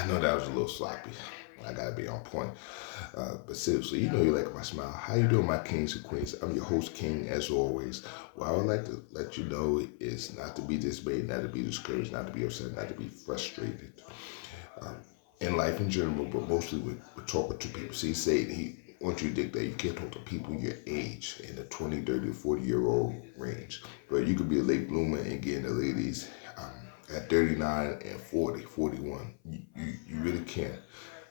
I know that was a little sloppy. I gotta be on point. But seriously, you know you like my smile. How you doing, my kings and queens? I'm your host, King, as always. What I would like to let you know is not to be dismayed, not to be discouraged, not to be upset, not to be frustrated. Um, in life in general, but mostly with talking to people. See, say he wants you to dig that you can't talk to people your age in the 20, 30, 40-year-old range. But you could be a late bloomer and get into ladies at 39 and 40, 41. You really can,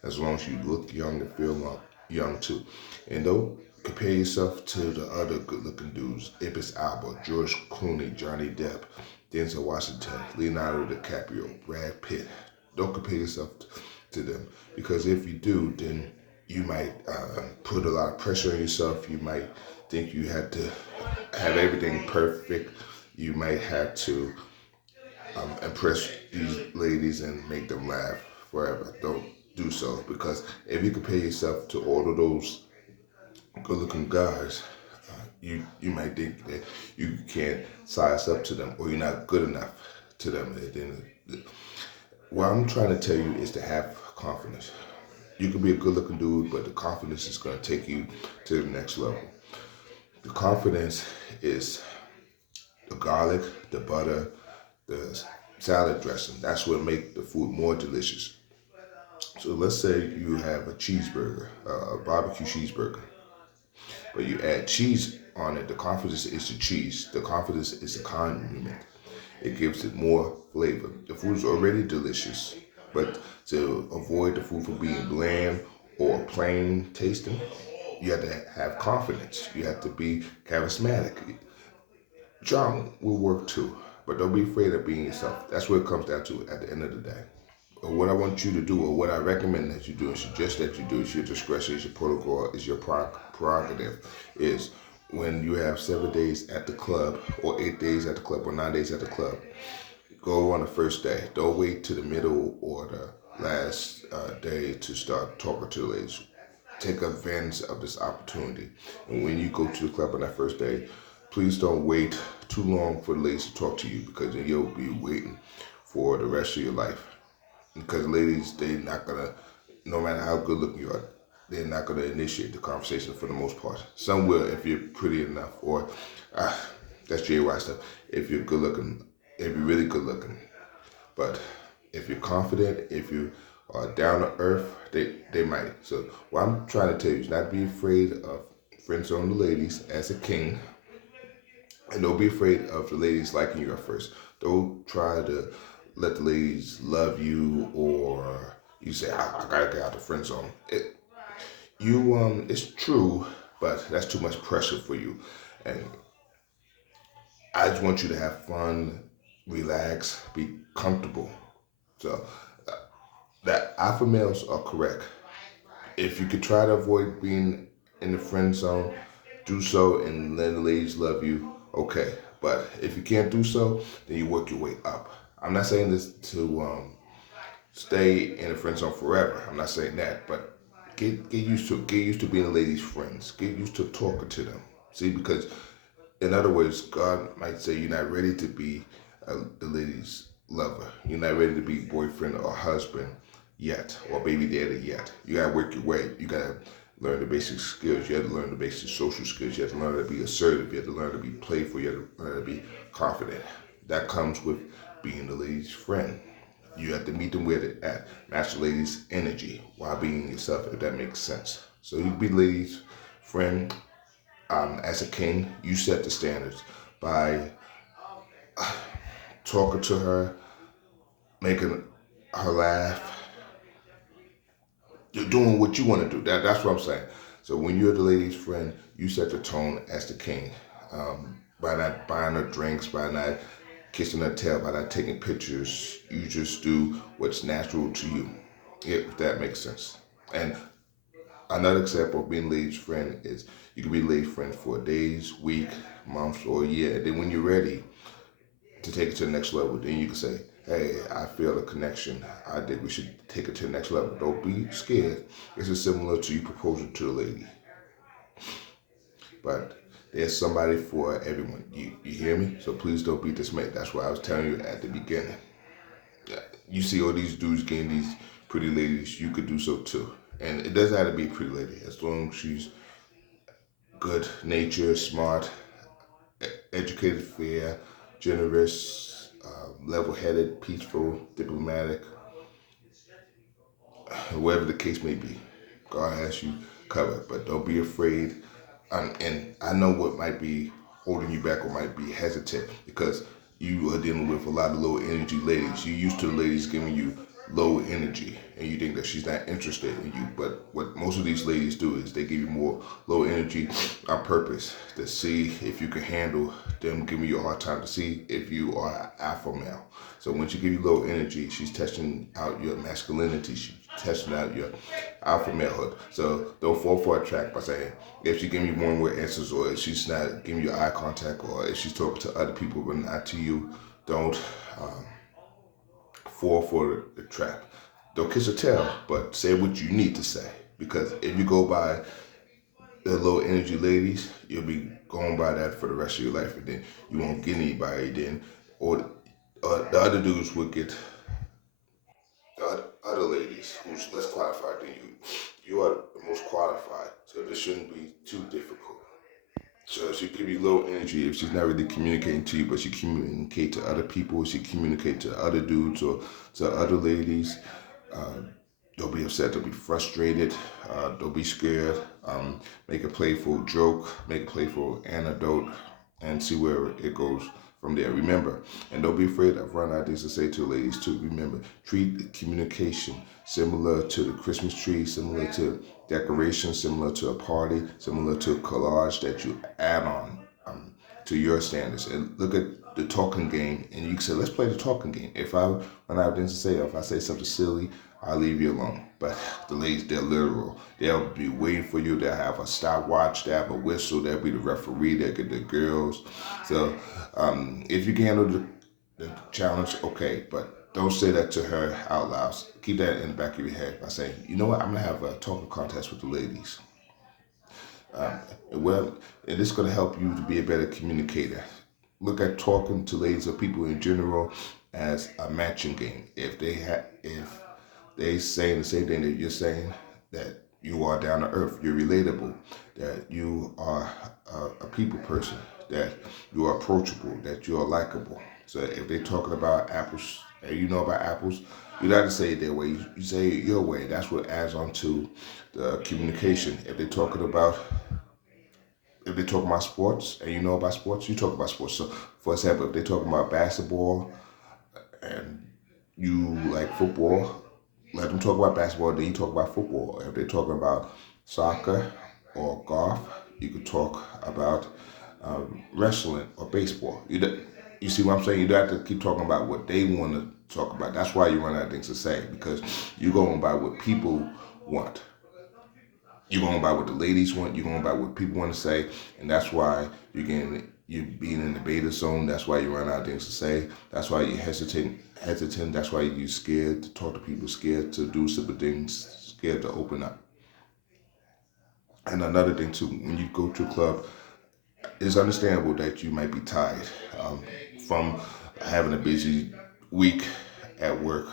as long as you look young and feel young too. And don't compare yourself to the other good looking dudes. Idris Elba, George Clooney, Johnny Depp, Denzel Washington, Leonardo DiCaprio, Brad Pitt. Don't compare yourself to them, because if you do, then you might put a lot of pressure on yourself. You might think you had to have everything perfect. You might have to impress these ladies and make them laugh forever. Don't do so, because if you compare yourself to all of those good-looking guys, you might think that you can't size up to them, or you're not good enough to them. And then what I'm trying to tell you is to have confidence. You can be a good-looking dude, but the confidence is going to take you to the next level. The confidence is the garlic, the butter, the salad dressing. That's what make the food more delicious. So let's say you have a cheeseburger, a barbecue cheeseburger, but you add cheese on it. The confidence is the cheese. The confidence is the condiment. It gives it more flavor. The food is already delicious, but to avoid the food from being bland or plain tasting, you have to have confidence. You have to be charismatic. Charm will work too, but don't be afraid of being yourself. That's what it comes down to at the end of the day. Or what I want you to do, or what I recommend that you do, and suggest that you do, is your discretion, is your protocol, is your prerogative, is when you have 7 days at the club, or 8 days at the club, or 9 days at the club, go on the first day. Don't wait to the middle or the last day to start talking to the ladies. Take advantage of this opportunity. And when you go to the club on that first day, please don't wait too long for the ladies to talk to you, because then you'll be waiting for the rest of your life. Because ladies, they're not gonna, no matter how good looking you are, they're not gonna initiate the conversation for the most part. Some will if you're pretty enough, or uh, that's JY stuff. If you're good looking, if you're really good looking, but if you're confident, if you are down to earth, they might. So what I'm trying to tell you is not to be afraid of friend zone the ladies as a king, and don't be afraid of the ladies liking you at first. Don't try to let the ladies love you, or you say I gotta get out the friend zone. It's true, but that's too much pressure for you, and I just want you to have fun, relax, be comfortable. So that alpha males are correct. If you could try to avoid being in the friend zone, do so and let the ladies love you. Okay, but if you can't do so, then you work your way up. I'm not saying this to stay in the friend zone forever. I'm not saying that, but get used to it. Get used to being a lady's friends. Get used to talking to them. See, because in other words, God might say you're not ready to be the lady's lover. You're not ready to be boyfriend or husband yet, or baby daddy yet. You gotta work your way. You gotta learn the basic skills. You have to learn the basic social skills. You have to learn to be assertive. You have to learn to be playful. You have to learn to be confident. That comes with being the lady's friend. You have to meet them where they're at. Match the lady's energy while being yourself, if that makes sense. So you be the lady's friend. As a king, you set the standards by talking to her, making her laugh. You're doing what you want to do. That's what I'm saying. So when you're the lady's friend, you set the tone as the king, by not buying her drinks, by not kissing her tail, by not taking pictures. You just do what's natural to you, if that makes sense. And another example of being a lady's friend is you can be a lady's friend for days, week, months, or a year. And then when you're ready to take it to the next level, then you can say, hey, I feel a connection. I think we should take it to the next level. Don't be scared. This is similar to you proposing to a lady. But there's somebody for everyone. You hear me? So please don't be dismayed. That's what I was telling you at the beginning. You see all these dudes getting these pretty ladies, you could do so too. And it doesn't have to be a pretty lady, as long as she's good natured, smart, educated, fair, generous, level headed, peaceful, diplomatic, whatever the case may be. God has you covered, but don't be afraid. And I know what might be holding you back or might be hesitant because you are dealing with a lot of low energy ladies. You used to the ladies giving you low energy and you think that she's not interested in you. But what most of these ladies do is they give you more low energy on purpose to see if you can handle them giving you a hard time, to see if you are an alpha male. So when she give you low energy, she's testing out your masculinity. She's testing out your alpha malehood. So don't fall for a trap by saying, if she giving you more and more answers, or if she's not giving you eye contact, or if she's talking to other people but not to you, don't um, fall for the trap. Don't kiss or tell, but say what you need to say. Because if you go by the low energy ladies, you'll be going by that for the rest of your life, and then you won't get anybody. Then, or the other dudes will get the other ladies who's less qualified than you. You are the most qualified, so this shouldn't be too difficult. So she could be low energy if she's not really communicating to you, but she communicate to other people. She communicate to other dudes or to other ladies. Uh, don't be upset. Don't be frustrated. Don't be scared. Make a playful joke. Make a playful anecdote, and see where it goes from there. Remember, and don't be afraid of running out things to say to ladies too. Remember, treat communication similar to the Christmas tree, similar to decoration, similar to a party, similar to a collage that you add on to your standards. And look at the talking game, and you can say, let's play the talking game. If I run out of things to say, or if I say something silly, I'll leave you alone. But the ladies, they're literal. They'll be waiting for you. They'll have a stopwatch. They'll have a whistle. They'll be the referee. They'll get the girls. So if you can handle the challenge, okay. But don't say that to her out loud. Keep that in the back of your head by saying, you know what, I'm going to have a talking contest with the ladies. Um, well, and it's going to help you to be a better communicator. Look at talking to ladies or people in general as a matching game. If they saying the same thing that you're saying, that you are down to earth, you're relatable, that you are a people person, that you are approachable, that you are likable. So if they're talking about apples, and you know about apples, you don't have to say it their way. You say it your way. That's what adds on to the communication. If they talk about sports and you know about sports, you talk about sports. So, for example, if they're talking about basketball and you like football, let them talk about basketball, then you talk about football. If they're talking about soccer or golf, you could talk about wrestling or baseball. You see what I'm saying? You don't have to keep talking about what they want to talk about. That's why you run out of things to say, because you're going by what people want. You're going by what the ladies want. You're going by what people want to say, and that's why you're being in the beta zone. That's why you run out of things to say. That's why you're hesitant. That's why you're scared to talk to people, scared to do simple things, scared to open up. And another thing too, when you go to a club, it's understandable that you might be tired from having a busy week at work,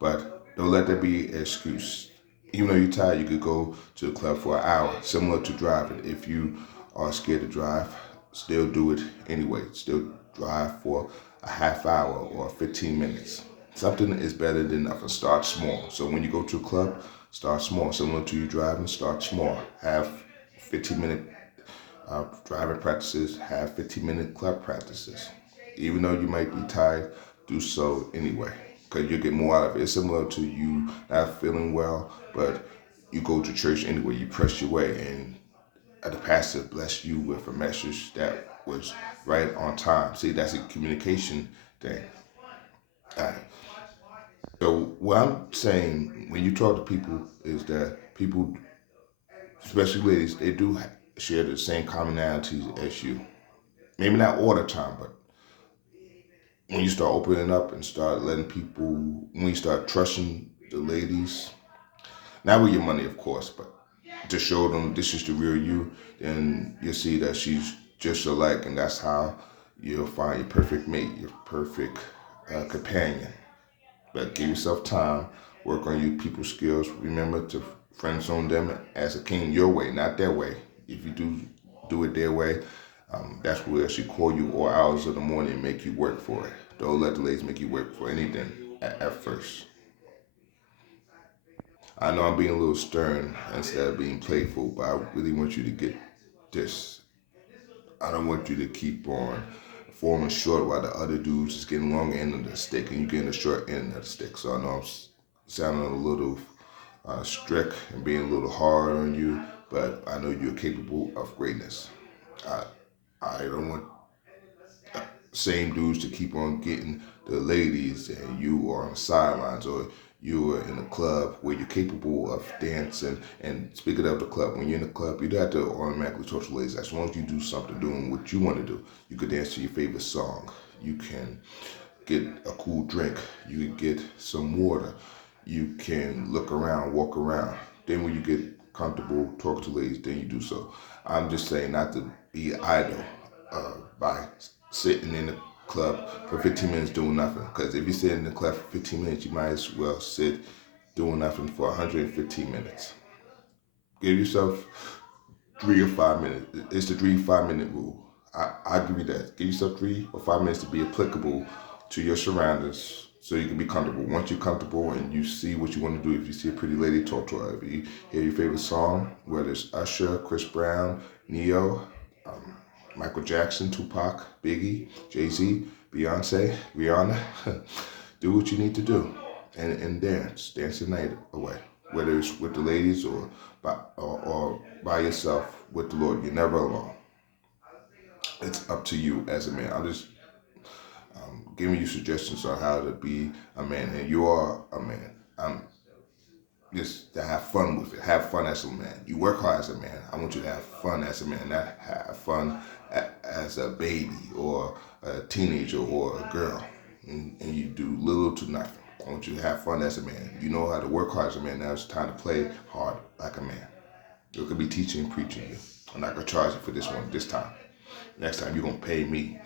but don't let that be an excuse. Even though you're tired, you could go to the club for an hour, similar to driving. If you are scared to drive, still do it anyway. Still drive for a half hour or 15 minutes. Something is better than nothing. Start small. So when you go to a club, start small. Similar to you driving, start small. Have 15-minute driving practices, have 15-minute club practices. Even though you might be tired, do so anyway, because you get more out of it. It's similar to you not feeling well, but you go to church anyway. You press your way, and the pastor blessed you with a message that was right on time. See, that's a communication thing. Uh, so what I'm saying when you talk to people is that people, especially ladies, they do share the same commonalities as you. Maybe not all the time, but when you start opening up and start letting people, when you start trusting the ladies, not with your money, of course, but to show them this is the real you, then you'll see that she's just alike, and that's how you'll find your perfect mate, your perfect companion. But give yourself time, Work on your people skills. Remember to friend zone them as a king your way, not their way. If you do it their way, that's where she call you all hours of the morning and make you work for it. Don't let the ladies make you work for anything at first. I know I'm being a little stern instead of being playful, but I really want you to get this. I don't want you to keep on falling short while the other dudes is getting long end of the stick and you getting the short end of the stick. So I know I'm sounding a little strict and being a little hard on you, but I know you're capable of greatness. I I don't want same dudes to keep on getting the ladies and you are on the sidelines or you are in a club where you're capable of dancing. And speaking of the club, when you're in the club, you don't have to automatically talk to the ladies. As long as you do something doing what you want to do, you could dance to your favorite song. You can get a cool drink. You can get some water. You can look around, walk around. Then when you get comfortable, talk to ladies, then you do so. I'm just saying not to be idle by sitting in the club for 15 minutes doing nothing. Because if you sit in the club for 15 minutes, you might as well sit doing nothing for 115 minutes. Give yourself 3 or 5 minutes. It's the 3 5 minute rule. I give you that. Give yourself 3 or 5 minutes to be applicable to your surroundings so you can be comfortable. Once you're comfortable and you see what you want to do, if you see a pretty lady, talk to her. If you hear your favorite song, whether it's Usher, Chris Brown, Neo, um, Michael Jackson, Tupac, Biggie, Jay Z, Beyonce, Rihanna, do what you need to do and dance. Dance the night away. Whether it's with the ladies or by yourself with the Lord, you're never alone. It's up to you as a man. I'm just giving you suggestions on how to be a man, and you are a man. Um, just to have fun with it. Have fun as a man. You work hard as a man. I want you to have fun as a man, not have fun as a baby or a teenager or a girl, and you do little to nothing. I want you to have fun as a man. You know how to work hard as a man. Now it's time to play hard like a man. You could be teaching and preaching you. I'm not gonna charge you for this one this time. Next time you're gonna pay me.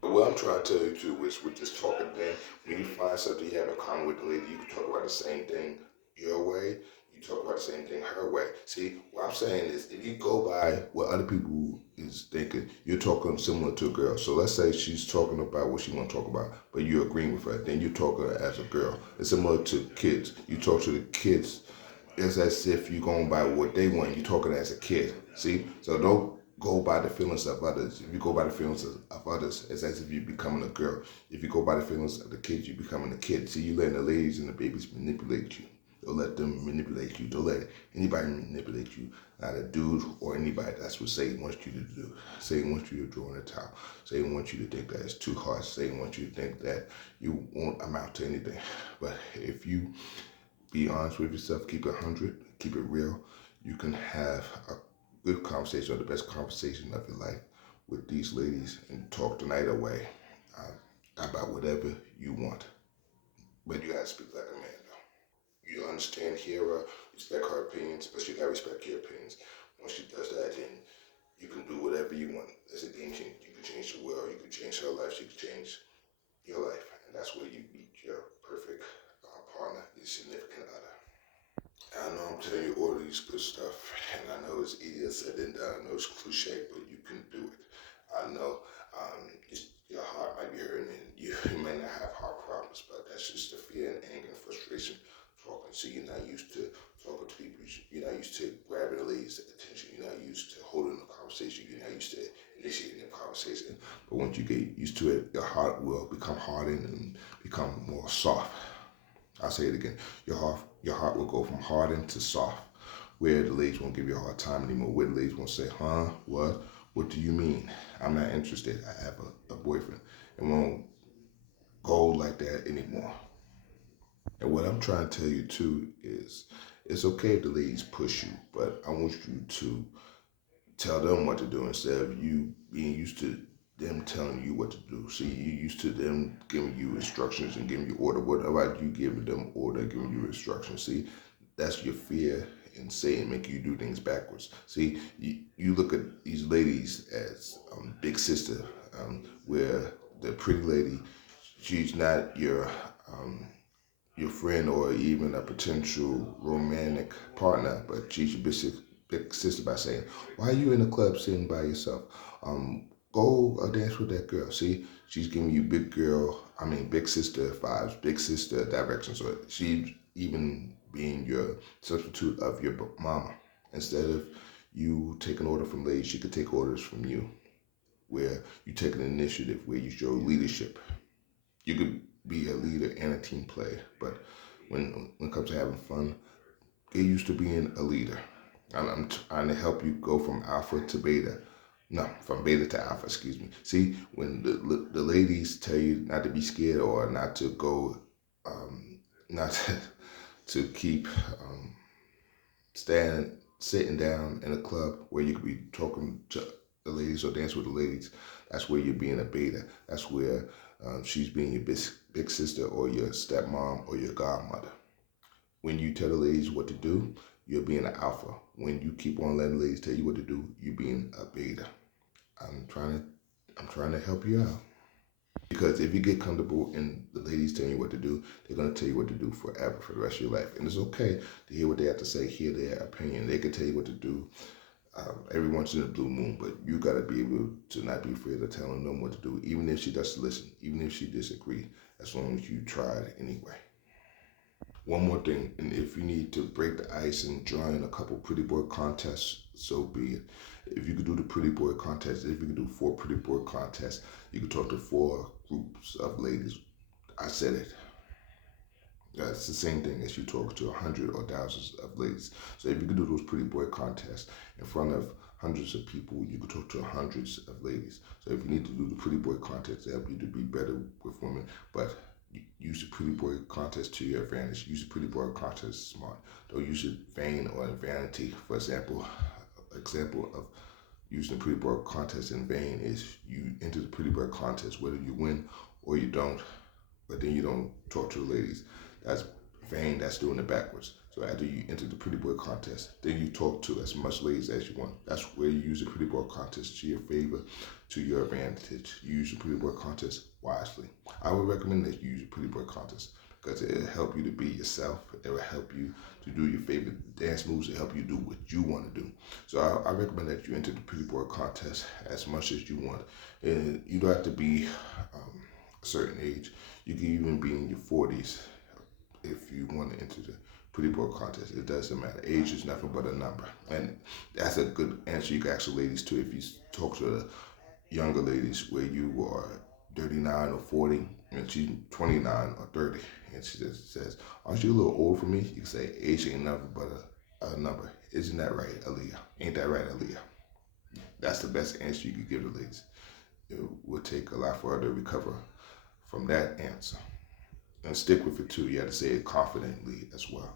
What I'm trying to tell you too is with this talking thing, when you find something you have in common with the lady, you can talk about the same thing your way, you talk about the same thing her way. See, what I'm saying is if you go by what other people is thinking, you're talking similar to a girl. So let's say she's talking about what she want to talk about, but you're agreeing with her. Then you talk to her as a girl. It's similar to kids. You talk to the kids it's as if you're going by what they want. You're talking as a kid. See? So don't go by the feelings of others. If you go by the feelings of others, it's as if you're becoming a girl. If you go by the feelings of the kids, you're becoming a kid. See, you letting the ladies and the babies manipulate you. Don't let them manipulate you. Don't let anybody manipulate you. Not a dude or anybody. That's what Satan wants you to do. Satan wants you to draw in the towel. Satan wants you to think that it's too hard. Satan wants you to think that you won't amount to anything. But if you be honest with yourself, keep it 100, keep it real. You can have a good conversation or the best conversation of your life with these ladies and talk the night away about whatever you want. But you gotta speak like a man though. You understand, hear her, respect her opinions, but you gotta respect your opinions. Once she does that, then you can do whatever you want. As a game changer, you can change the world, you can change her life, she can change your life. And that's where you meet your perfect partner, your significant other. I know I'm telling you all these good stuff, and I know it's easier said than done. I know it's cliche, but you can do it. I know your heart might be hurting, and you may not have heart problems, but that's just the fear and anger and frustration talking. So you're not used to talking to people. You're not used to grabbing the ladies' attention. You're not used to holding the conversation. You're not used to initiating the conversation. But once you get used to it, your heart will become hardened and become more soft. I'll say it again. Your heart will go from hardened to soft, where the ladies won't give you a hard time anymore. Where the ladies won't say, huh, what? What do you mean? I'm not interested. I have a boyfriend. It won't go like that anymore. And what I'm trying to tell you too is it's okay if the ladies push you, but I want you to tell them what to do instead of you being used to them telling you what to do. See, you used to them giving you instructions and giving you order. What about you giving them order, giving you instructions? See, that's your fear in saying make you do things backwards. See, you look at these ladies as big sister, where the pretty lady, she's not your friend or even a potential romantic partner, but she's your big sister by saying, "Why are you in the club sitting by yourself? Um, Go dance with that girl." See, she's giving you big sister vibes, big sister directions. So she's even being your substitute of your mama. Instead of you taking order from ladies, she could take orders from you, where you take an initiative, where you show leadership. You could be a leader and a team player, but when it comes to having fun, get used to being a leader. I'm trying to help you go from alpha to beta. No, from beta to alpha, excuse me. See, when the ladies tell you not to be scared or not to go, not to keep standing, sitting down in a club where you could be talking to the ladies or dance with the ladies, that's where you're being a beta. That's where she's being your big sister or your stepmom or your godmother. When you tell the ladies what to do, you're being an alpha. When you keep on letting the ladies tell you what to do, you're being a beta. I'm trying to I'm trying to help you out. Because if you get comfortable and the ladies telling you what to do, they're gonna tell you what to do forever for the rest of your life. And it's okay to hear what they have to say, hear their opinion. They can tell you what to do every once in a blue moon, but you gotta be able to not be afraid of telling them what to do, even if she doesn't listen, even if she disagrees, as long as you tried anyway. One more thing, and if you need to break the ice and join a couple pretty boy contests, so be it. If you could do the pretty boy contest, if you could do 4 pretty boy contests, you could talk to 4 groups of ladies. I said it. That's the same thing as you talk to 100 or thousands of ladies. So if you could do those pretty boy contests in front of hundreds of people, you could talk to hundreds of ladies. So if you need to do the pretty boy contest to help you to be better with women, but use the pretty boy contest to your advantage. Use the pretty boy contest smart. Don't use it vain or in vanity. For example of using the pretty boy contest in vain is you enter the pretty boy contest whether you win or you don't, but then you don't talk to the ladies. That's vain. That's doing it backwards. So after you enter the pretty boy contest, then you talk to as much ladies as you want. That's where you use the pretty boy contest to your favor, to your advantage. You use the pretty boy contest wisely. I would recommend that you use the pretty boy contest because it'll help you to be yourself. It will help you to do your favorite dance moves. It'll help you do what you want to do. So I recommend that you enter the pretty boy contest as much as you want. And you don't have to be a certain age. You can even be in your 40s if you want to enter the pretty boy contest. It doesn't matter. Age is nothing but a number. And that's a good answer you can ask the ladies too. If you talk to the younger ladies where you are 39 or 40 and she's 29 or 30 and she just says, "Aren't you a little old for me?" You can say, "Age ain't nothing but a number. Isn't that right, Aaliyah? Ain't that right, Aaliyah?" That's the best answer you could give the ladies. It would take a lot for her to recover from that answer. And stick with it too. You have to say it confidently as well.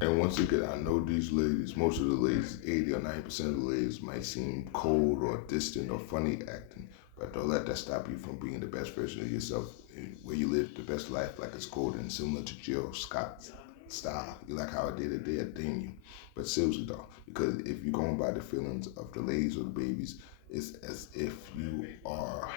And once again, I know these ladies, most of the ladies, 80 or 90% of the ladies might seem cold or distant or funny acting, but don't let that stop you from being the best version of yourself, where you live the best life like it's golden, similar to Jill Scott's style. You like how I did it there, didn't you? But seriously though, because if you're going by the feelings of the ladies or the babies, it's as if you are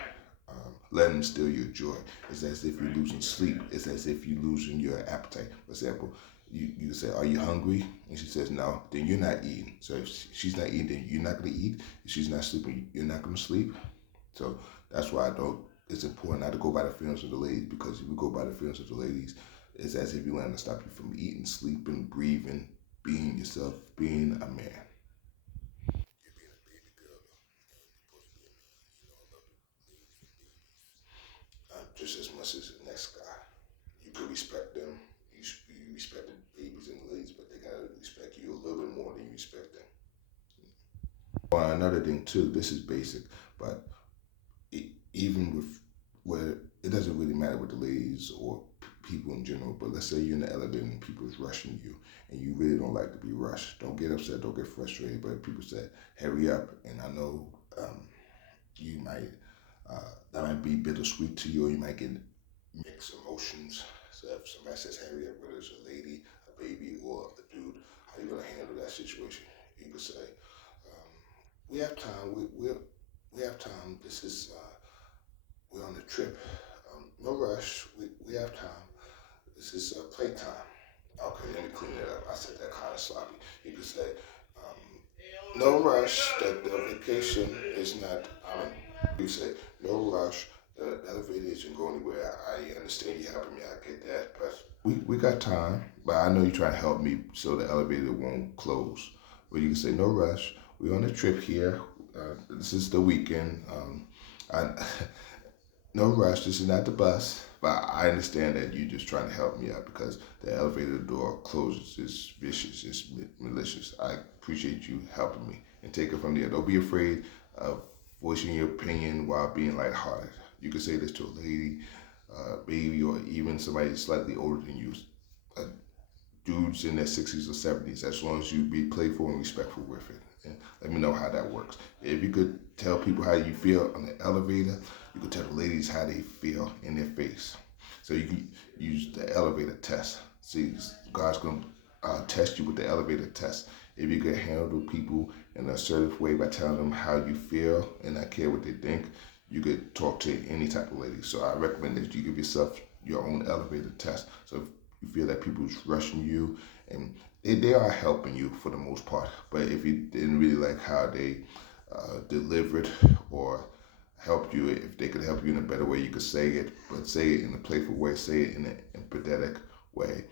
letting them steal your joy. It's as if you're losing sleep. It's as if you're losing your appetite. For example, you say, "Are you hungry?" And she says, "No." Then you're not eating. So if she's not eating, then you're not going to eat. If she's not sleeping, you're not going to sleep. So that's why I don't. It's important not to go by the feelings of the ladies, because if you go by the feelings of the ladies, it's as if you're letting them stop you from eating, sleeping, breathing, being yourself, being a man. You're being a baby girl, though. You're supposed to be a man. You know, I love the ladies and babies just as much as the next guy. You could respect them. You respect the babies and the ladies, but they gotta respect you a little bit more than you respect them. Well, another thing too, this is basic, but even with where it doesn't really matter with the ladies or people in general, but let's say you're in the elevator and people's rushing you and you really don't like to be rushed. Don't get upset, don't get frustrated, but people say, "Hurry up." And I know you might, that might be bittersweet to you, or you might get mixed emotions. So if somebody says, "Hurry up," whether it's a lady, a baby, or a dude, how you gonna handle that situation? You could say, um, "We have time. We have time. This is we're on a trip. No rush. We have time. this is playtime. Okay, let me clean it up. I said that kind of sloppy. You could say, no rush, that the vacation is not, you say, no rush, the elevator isn't going anywhere. I understand you helping me, I get that, but we got time, but I know you're trying to help me so the elevator won't close. But you can say, no rush, we're on a trip here. This is the weekend. I, no rush. This is not the bus, but I understand that you're just trying to help me out because the elevator door closes. It's vicious. It's malicious. I appreciate you helping me and take it from there. Don't be afraid of voicing your opinion while being lighthearted. You can say this to a lady, baby, or even somebody slightly older than you. Uh, Dudes in their 60s or 70s, as long as you be playful and respectful with it. And let me know how that works. If you could tell people how you feel on the elevator, you could tell the ladies how they feel in their face. So you can use the elevator test. See, God's going to test you with the elevator test. If you could handle people in an assertive way by telling them how you feel and not care what they think, you could talk to any type of lady. So I recommend that you give yourself your own elevator test. So if you feel that people's rushing you, and they are helping you for the most part. But if you didn't really like how they delivered or helped you, if they could help you in a better way, you could say it, but say it in a playful way, say it in an empathetic way,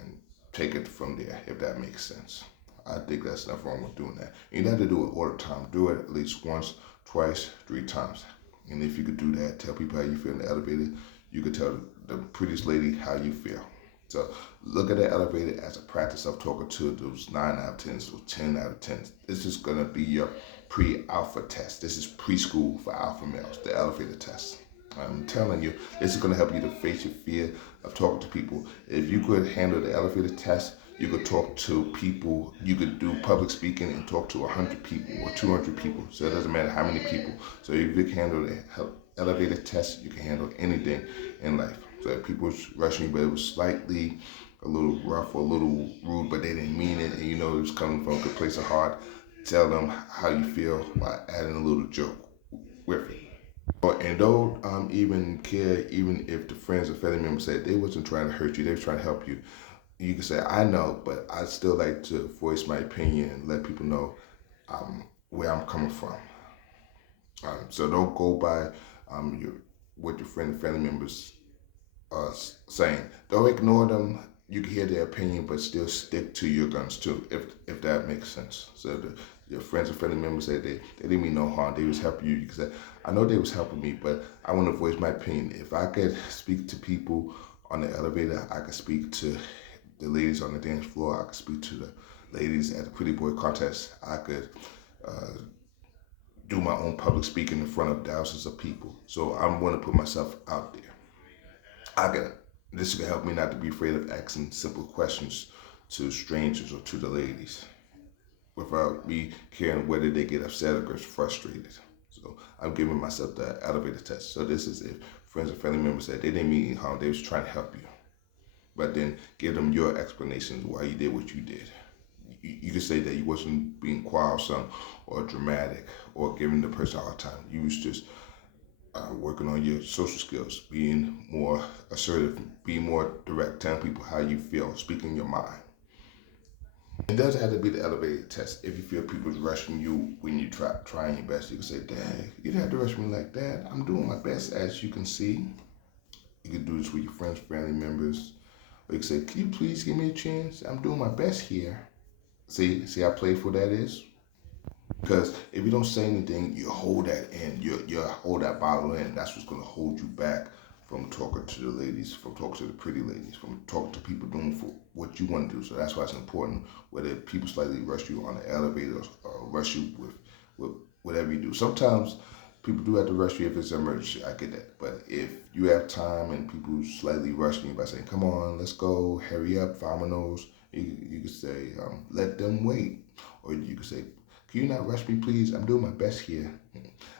and take it from there, if that makes sense. I think that's nothing wrong with doing that. You don't have to do it all the time. Do it at least once, twice, 3 times. And if you could do that, tell people how you feel in the elevator, you could tell the prettiest lady how you feel. So look at the elevator as a practice of talking to those 9 out of 10s, those 10 out of 10s. This is going to be your pre-alpha test. This is preschool for alpha males, the elevator test. I'm telling you, this is going to help you to face your fear of talking to people. If you could handle the elevator test, you could talk to people. You could do public speaking and talk to 100 people or 200 people. So it doesn't matter how many people. So if you can handle the elevator test, you can handle anything in life. So if people was rushing you, but it was slightly a little rough or a little rude, but they didn't mean it, and you know it was coming from a good place of heart, tell them how you feel by adding a little joke with it. And don't even care, even if the friends or family members said they wasn't trying to hurt you, they were trying to help you. You can say, I know, but I still like to voice my opinion and let people know where I'm coming from. So don't go by what your friend and family members are saying. Don't ignore them. You can hear their opinion, but still stick to your guns too, if that makes sense. So your friends and family members say they didn't mean no harm. They was helping you. You can say, I know they was helping me, but I want to voice my opinion. If I could speak to people on the elevator, I could speak to the ladies on the dance floor. I could speak to the ladies at the Pretty Boy contest. I could do my own public speaking in front of thousands of people. So I'm going to put myself out there. I can. This can help me not to be afraid of asking simple questions to strangers or to the ladies without me caring whether they get upset or get frustrated. So I'm giving myself the elevator test. So this is if friends and family members said they didn't mean any harm, they was trying to help you. But then give them your explanations why you did what you did. You could say that you wasn't being quarrelsome or dramatic or giving the person a hard time. You was just working on your social skills, being more assertive, being more direct, telling people how you feel, speaking your mind. It doesn't have to be the elevated test. If you feel people's rushing you when you trying your best, you can say, Dad, you didn't have to rush me like that. I'm doing my best, as you can see. You can do this with your friends, family members. Or you can say, can you please give me a chance? I'm doing my best here. See how playful that is? Because if you don't say anything, you hold that in. You hold that bottle in. That's what's going to hold you back from talking to the ladies, from talking to the pretty ladies, from talking to people doing for what you want to do. So that's why it's important whether people slightly rush you on the elevator or rush you with whatever you do. Sometimes people do have to rush you if it's an emergency. I get that. But if you have time and people slightly rushing you by saying, come on, let's go, hurry up, vamonos, you could say, let them wait. Or you could say, can you not rush me, please? I'm doing my best here.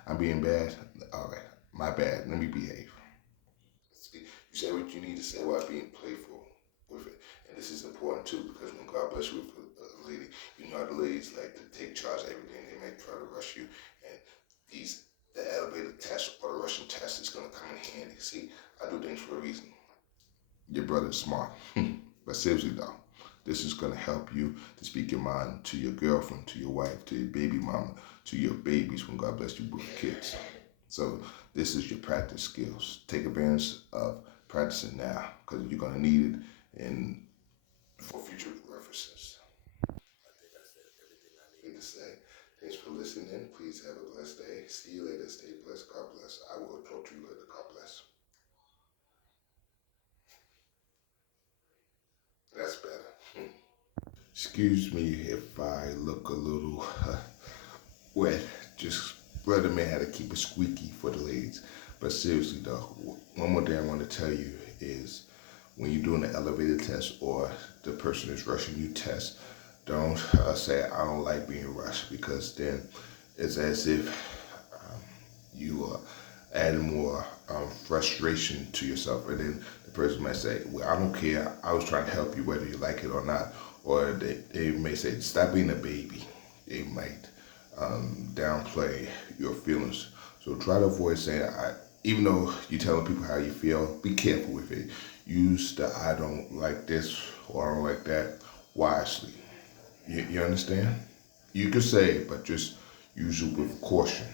I'm being bad. All right, my bad. Let me behave. See, you say what you need to say while being playful with it. And this is important too because when God bless you with a lady, you know how the ladies like to take charge of everything. They may try to rush you. And the elevator test or the Russian test is going to come in handy. See, I do things for a reason. Your brother's smart. But seriously though, this is gonna help you to speak your mind to your girlfriend, to your wife, to your baby mama, to your babies when God bless you with kids. So this is your practice skills. Take advantage of practicing now because you're gonna need it in for future references. I think I said everything I need to say. Thanks for listening. Please have a blessed day. See you later. Stay blessed. God bless. I will talk to you later. God bless. That's better. Excuse me if I look a little wet. Just brother man had to keep it squeaky for the ladies. But seriously though, one more thing I want to tell you is when you're doing the elevator test or the person is rushing you test, don't say I don't like being rushed because then it's as if you are adding more frustration to yourself. And then the person might say, well, I don't care. I was trying to help you whether you like it or not. Or they may say, stop being a baby. They might downplay your feelings. So try to avoid saying, even though you're telling people how you feel, be careful with it. Use the I don't like this or I don't like that wisely. You understand? You could say it, but just use it with caution.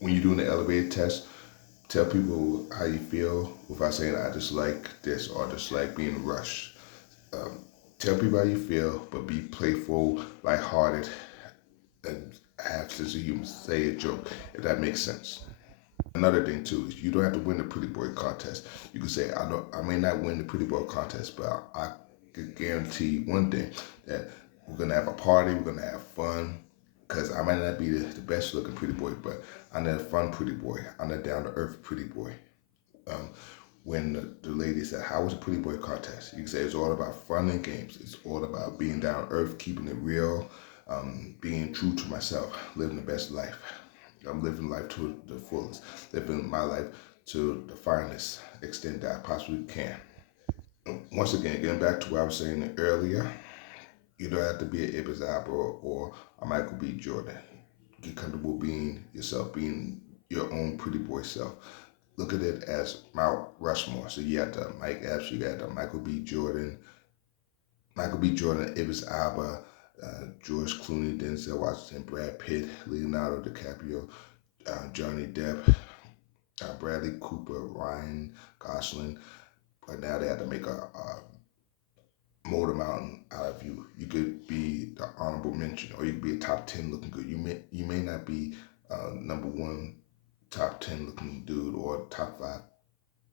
When you're doing the elevator test, tell people how you feel without saying I just like this or I just like being rushed. Um, Tell people how you feel, but be playful, lighthearted, and have sense of humor. Say a joke, if that makes sense. Another thing too is you don't have to win the pretty boy contest. You can say I may not win the pretty boy contest, but I can guarantee one thing that we're gonna have a party, we're gonna have fun. Cause I might not be the best looking pretty boy, but I'm a fun pretty boy. I'm a down to earth pretty boy. Um, when the lady said, how was the pretty boy contest? You can say it's all about fun and games. It's all about being down to earth, keeping it real, being true to myself, living the best life. I'm living life to the fullest, living my life to the finest extent that I possibly can. Once again, getting back to what I was saying earlier, you don't have to be an Idris Elba or a Michael B. Jordan. Get comfortable being yourself, being your own pretty boy self. Look at it as Mount Rushmore. So you got the Mike Epps, you got the Michael B. Jordan, Idris Elba, George Clooney, Denzel Washington, Brad Pitt, Leonardo DiCaprio, Johnny Depp, Bradley Cooper, Ryan Gosling. But now they have to make a motor mountain out of you. You could be the honorable mention, or you could be a top 10 looking good. You may not be number one top 10 looking dude or top five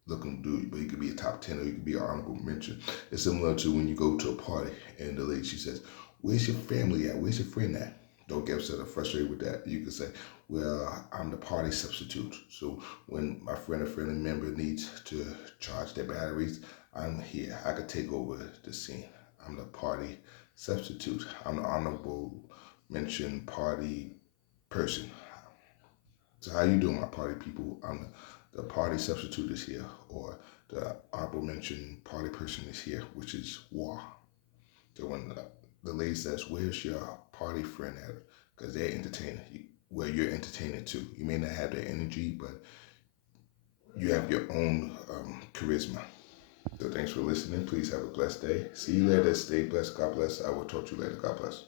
looking dude, but you could be a top 10 or you could be an honorable mention. It's similar to when you go to a party and the lady, she says, where's your family at? Where's your friend at? Don't get upset or frustrated with that. You can say, well, I'm the party substitute. So when my friend or family member needs to charge their batteries, I'm here. I could take over the scene. I'm the party substitute. I'm the honorable mention party person. So how you doing, my party people? I'm the party substitute is here, or the honorable mention party person is here, which is War. So when the lady says, "Where's your party friend at?" Because they're entertaining. Well, you're entertaining too. You may not have their energy, but you have your own charisma. So thanks for listening. Please have a blessed day. See you later. Stay blessed. God bless. I will talk to you later. God bless.